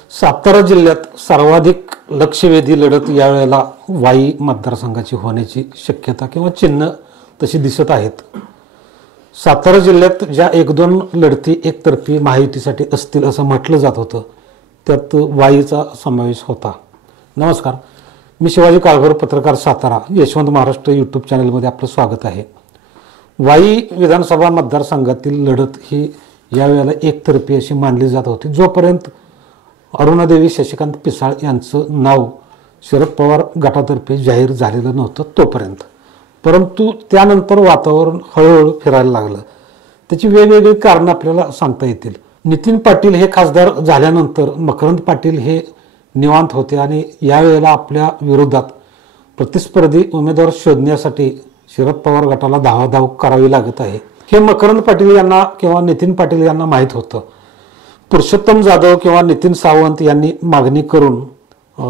सातारा जिल्ह्यात सर्वाधिक लक्षवेधी लढत यावेळेला वाई मतदारसंघाची होण्याची शक्यता किंवा चिन्ह तशी दिसत आहेत. सातारा जिल्ह्यात ज्या एक दोन लढती एकतर्फी महायुतीसाठी असतील असं म्हटलं जात होतं, त्यात वाईचा समावेश होता. नमस्कार, मी शिवाजी काळभोर, पत्रकार, सातारा, यशवंत महाराष्ट्र यूट्यूब चॅनलमध्ये आपलं स्वागत आहे. वाई विधानसभा मतदारसंघातील लढत ही यावेळेला एकतर्फी अशी मानली जात होती, जोपर्यंत अरुणादेवी शशिकांत पिसाळ यांचं नाव शरद पवार गटातर्फे जाहीर झालेलं नव्हतं तोपर्यंत. परंतु त्यानंतर वातावरण हळूहळू फिरायला लागलं. त्याची वेगवेगळी कारणं आपल्याला सांगता येतील. नितीन पाटील हे खासदार झाल्यानंतर मकरंद पाटील हे निवांत होते आणि यावेळेला आपल्या विरोधात प्रतिस्पर्धी उमेदवार शोधण्यासाठी शरद पवार गटाला धावाधाव करावी लागत आहे हे मकरंद पाटील यांना किंवा नितीन पाटील यांना माहीत होतं. पुरुषोत्तम जाधव किंवा नितीन सावंत यांनी मागणी करून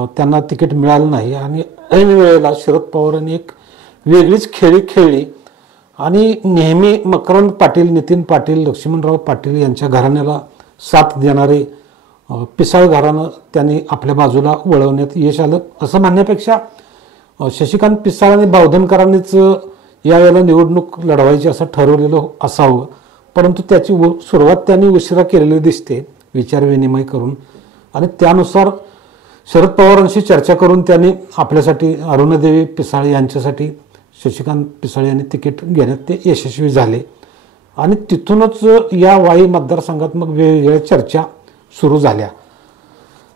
त्यांना तिकीट मिळालं नाही आणि ऐन वेळेला शरद पवारांनी एक वेगळीच खेळी खेळली आणि नेहमी मकरंद पाटील, नितीन पाटील, लक्ष्मणराव पाटील यांच्या घराण्याला साथ देणारे पिसाळ घराणं त्यांनी आपल्या बाजूला वळवण्यात यश आलं असं म्हणण्यापेक्षा शशिकांत पिसाळ आणि बावधनकरांनीच यावेळेला निवडणूक लढवायची असं ठरवलेलं असावं. परंतु त्याची सुरुवात त्यांनी उशिरा केलेली दिसते विचारविनिमय करून, आणि त्यानुसार शरद पवारांशी चर्चा करून त्यांनी आपल्यासाठी अरुणादेवी पिसाळ यांच्यासाठी शशिकांत पिसाळ यांनी तिकीट घेण्यात ते यशस्वी झाले. आणि तिथूनच या वाई मतदारसंघात मग वेगवेगळ्या चर्चा सुरू झाल्या.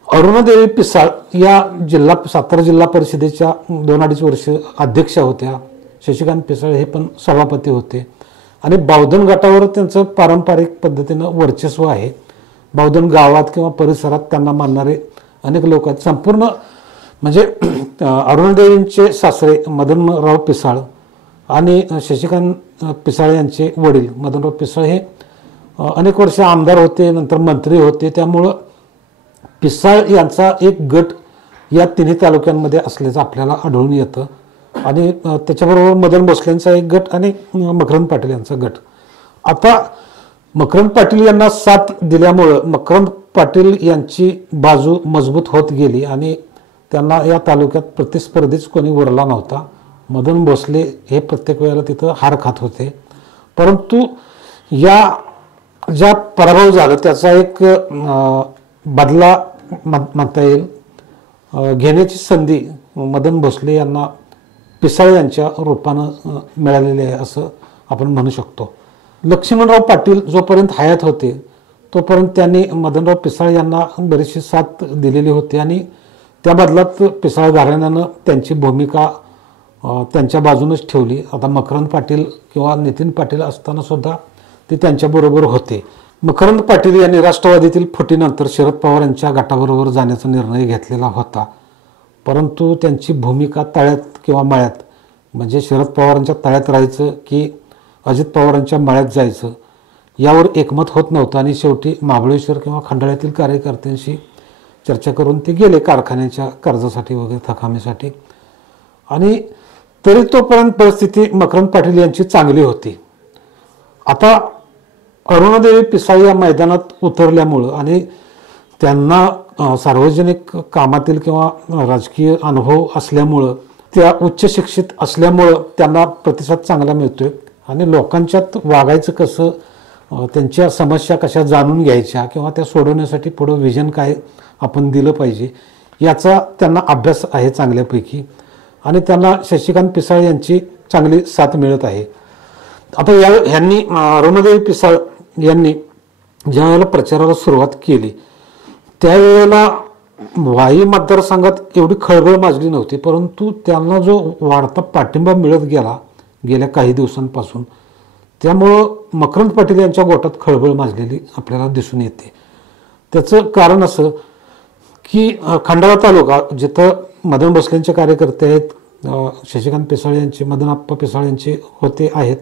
अरुणादेवी पिसाळ या सातारा जिल्हा परिषदेच्या 2-2.5 वर्ष अध्यक्षा होत्या. शशिकांत पिसाळ हे पण सभापती होते आणि बावधन गटावर त्यांचं पारंपरिक पद्धतीनं वर्चस्व आहे. बावधन गावात किंवा परिसरात त्यांना मानणारे अनेक लोक आहेत. संपूर्ण म्हणजे अरुणादेवींचे सासरे मदनराव पिसाळ आणि शशिकांत पिसाळ यांचे वडील मदनराव पिसाळ हे अनेक वर्ष आमदार होते, नंतर मंत्री होते. त्यामुळं पिसाळ यांचा एक गट या तिन्ही तालुक्यांमध्ये असल्याचं आपल्याला आढळून येतं. आणि त्याच्याबरोबर मदन भोसलेंचा एक गट आणि मकरंद पाटील यांचा गट. आता मकरंद पाटील यांना साथ दिल्यामुळं मकरंद पाटील यांची बाजू मजबूत होत गेली आणि त्यांना या तालुक्यात प्रतिस्पर्धीच कोणी उरला नव्हता. मदन भोसले हे प्रत्येक वेळेला तिथं हार खात होते. परंतु या ज्या पराभव झाला त्याचा एक बदला म्हणता येईल घेण्याची संधी मदन भोसले यांना पिसाळ यांच्या रूपानं मिळालेले आहे असं आपण म्हणू शकतो. लक्ष्मणराव पाटील जोपर्यंत हयात होते तोपर्यंत त्यांनी मदनराव पिसाळ यांना बरीचशी साथ दिलेली होती आणि त्या बदलात पिसाळ घराण्यानं त्यांची भूमिका त्यांच्या बाजूनच ठेवली. आता मकरंद पाटील किंवा नितीन पाटील असताना सुद्धा ते त्यांच्याबरोबर होते. मकरंद पाटील यांनी राष्ट्रवादीतील फुटीनंतर शरद पवार यांच्या गटाबरोबर जाण्याचा निर्णय घेतलेला होता. परंतु त्यांची भूमिका तळ्यात किंवा मळ्यात, म्हणजे शरद पवारांच्या तळ्यात राहायचं की अजित पवारांच्या मळ्यात जायचं यावर एकमत होत नव्हतं आणि शेवटी महाबळेश्वर किंवा खंडाळ्यातील कार्यकर्त्यांशी चर्चा करून ते गेले कारखान्याच्या कर्जासाठी वगैरे थकामीसाठी. आणि तरी तोपर्यंत परिस्थिती मकरंद पाटील यांची चांगली होती. आता अरुणादेवी पिसाळ या मैदानात उतरल्यामुळं आणि त्यांना सार्वजनिक कामातील किंवा राजकीय अनुभव असल्यामुळं, त्या उच्च शिक्षित असल्यामुळं त्यांना प्रतिसाद चांगला मिळतोय आणि लोकांच्यात वागायचं कसं, त्यांच्या समस्या कशा जाणून घ्यायच्या किंवा त्या सोडवण्यासाठी पुढं विजन काय आपण दिलं पाहिजे याचा त्यांना अभ्यास आहे चांगल्यापैकी आणि त्यांना शशिकांत पिसाळ यांची चांगली साथ मिळत आहे. आता ह्यांनी अरुणादेवी पिसाळ यांनी ज्या वेळेला प्रचाराला सुरुवात केली त्यावेळेला वाई मतदारसंघात एवढी खळबळ माजली नव्हती, परंतु त्यांना जो वाढता पाठिंबा मिळत गेला गेल्या काही दिवसांपासून, त्यामुळं मकरंद पाटील यांच्या गोटात खळबळ माजलेली आपल्याला दिसून येते. त्याचं कारण असं की खंडाळा तालुका जिथं मदन भोसलेंचे कार्यकर्ते आहेत, शशिकांत पिसाळ यांचे, मदनप्पा पिसाळ यांचे होते आहेत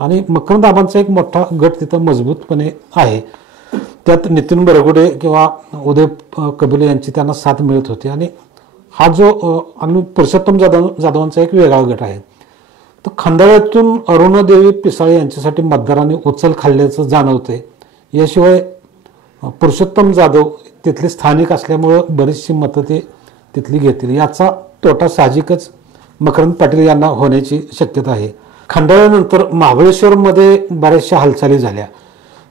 आणि मकरंद आबांचा एक मोठा गट तिथं मजबूतपणे आहे. त्यात नितीन बरगुडे किंवा उदय कबिले यांची त्यांना साथ मिळत होती आणि हा जो आणि पुरुषोत्तम जाधवांचा एक वेगळा गट आहे. तर खंडाळ्यातून अरुणादेवी पिसाळ यांच्यासाठी मतदारांनी उचल खाल्ल्याचं जाणवतंय. याशिवाय पुरुषोत्तम जाधव तिथले स्थानिक असल्यामुळं बरीचशी मतं ते तिथली घेतील. याचा तोटा साहजिकच मकरंद पाटील यांना होण्याची शक्यता आहे. खंडाळ्यानंतर महाबळेश्वरमध्ये बऱ्याचशा हालचाली झाल्या.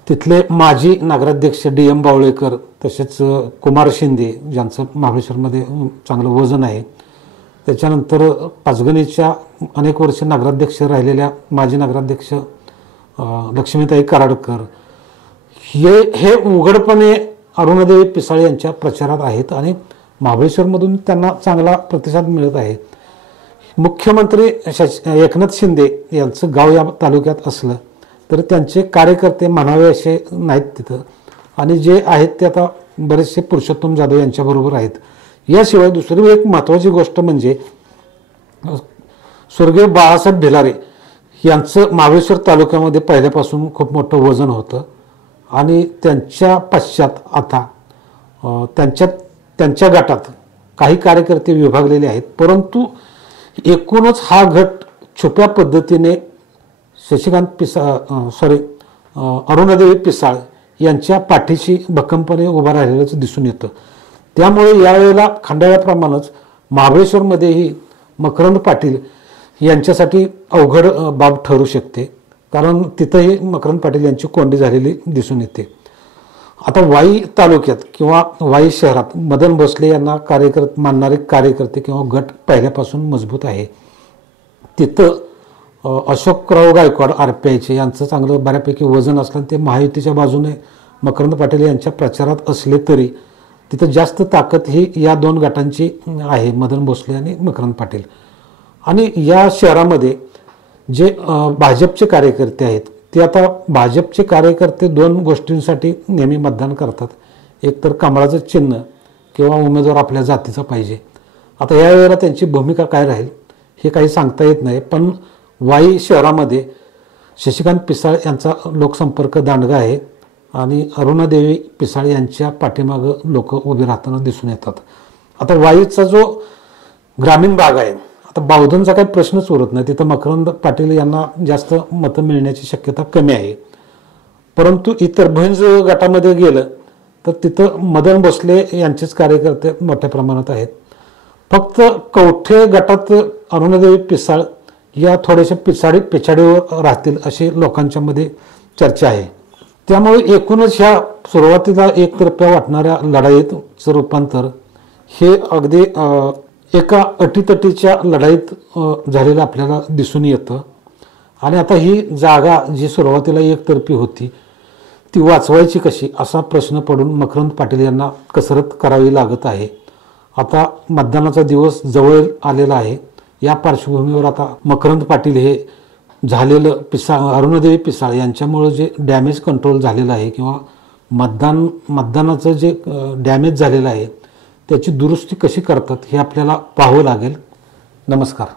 तिथले माजी नगराध्यक्ष DM बावळेकर, तसेच कुमार शिंदे ज्यांचं महाबळेश्वरमध्ये चांगलं वजन आहे, त्याच्यानंतर पाचगणीच्या अनेक वर्ष नगराध्यक्ष राहिलेल्या माजी नगराध्यक्ष लक्ष्मीताई कराडकर हे उघडपणे अरुणादेवी पिसाळे यांच्या प्रचारात आहेत आणि महाबळेश्वरमधून त्यांना चांगला प्रतिसाद मिळत आहे. मुख्यमंत्री एकनाथ शिंदे यांचं गाव या तालुक्यात असलं तर त्यांचे कार्यकर्ते म्हणावे असे नाहीत तिथं, आणि जे आहेत ते आता बरेचसे पुरुषोत्तम जाधव यांच्याबरोबर आहेत. याशिवाय दुसरी एक महत्त्वाची गोष्ट म्हणजे स्वर्गीय बाळासाहेब भिलारे यांचं महाबळेश्वर तालुक्यामध्ये पहिल्यापासून खूप मोठं वजन होतं आणि त्यांच्या पश्चात आता त्यांच्या गटात काही कार्यकर्ते विभागलेले आहेत. परंतु एकूणच हा गट छुप्या पद्धतीने अरुणादेवी पिसाळ यांच्या पाठीशी भक्कमपणे उभा राहिलेलं दिसून येतं. त्यामुळे यावेळेला खंडाळ्याप्रमाणेच महाबळेश्वरमध्येही मकरंद पाटील यांच्यासाठी अवघड बाब ठरू शकते, कारण तिथंही मकरंद पाटील यांची कोंडी झालेली दिसून येते. आता वाई तालुक्यात किंवा वाई शहरात मदन भोसले यांना मानणारे कार्यकर्ते किंवा गट पहिल्यापासून मजबूत आहे. तिथं अशोकराव गायकवाड RPIचे यांचं चांगलं बऱ्यापैकी वजन असलं, ते महायुतीच्या बाजूने मकरंद पाटील यांच्या प्रचारात असले तरी तिथं जास्त ताकद ही या दोन गटांची आहे, मदन भोसले आणि मकरंद पाटील. आणि या शहरामध्ये जे भाजपचे कार्यकर्ते आहेत ते आता भाजपचे कार्यकर्ते दोन गोष्टींसाठी नेहमी मतदान करतात. एक तर कमळाचं चिन्ह किंवा उमेदवार आपल्या जातीचा पाहिजे. आता यावेळेला त्यांची भूमिका काय राहील हे काही सांगता येत नाही, पण वाई शहरामध्ये शशिकांत पिसाळ यांचा लोकसंपर्क दांडगा आहे आणि अरुणादेवी पिसाळ यांच्या पाठीमागं लोक उभे राहताना दिसून येतात. आता वाईचा जो ग्रामीण भाग आहे, आता बावधनचा काही प्रश्नच उरत नाही, तिथं मकरंद पाटील यांना जास्त मतं मिळण्याची शक्यता कमी आहे. परंतु इतर भंज गटामध्ये गेलं तर तिथं मदन भोसले यांचेच कार्यकर्ते मोठ्या प्रमाणात आहेत. फक्त कवठे गटात अरुणादेवी पिसाळ या थोड्याशा पिछाडीवर राहतील अशी लोकांच्या मध्ये चर्चा आहे. त्यामुळे एकूणच ह्या सुरुवातीला एकतर्फ्या वाटणाऱ्या लढाईचं रूपांतर हे अगदी एका अटीतटीच्या लढाईत झालेलं आपल्याला दिसून येतं. आणि आता ही जागा जी सुरुवातीला एकतर्फी होती ती वाचवायची कशी असा प्रश्न पडून मकरंद पाटील यांना कसरत करावी लागत आहे. आता मतदानाचा दिवस जवळ आलेला आहे. या पार्श्वभूमीवर आता मकरंद पाटील हे झालेलं अरुणादेवी पिसाळ यांच्यामुळे जे डॅमेज कंट्रोल झालेलं आहे किंवा मतदानाचं जे डॅमेज झालेलं आहे त्याची दुरुस्ती कशी करतात हे आपल्याला पाहावं लागेल. नमस्कार.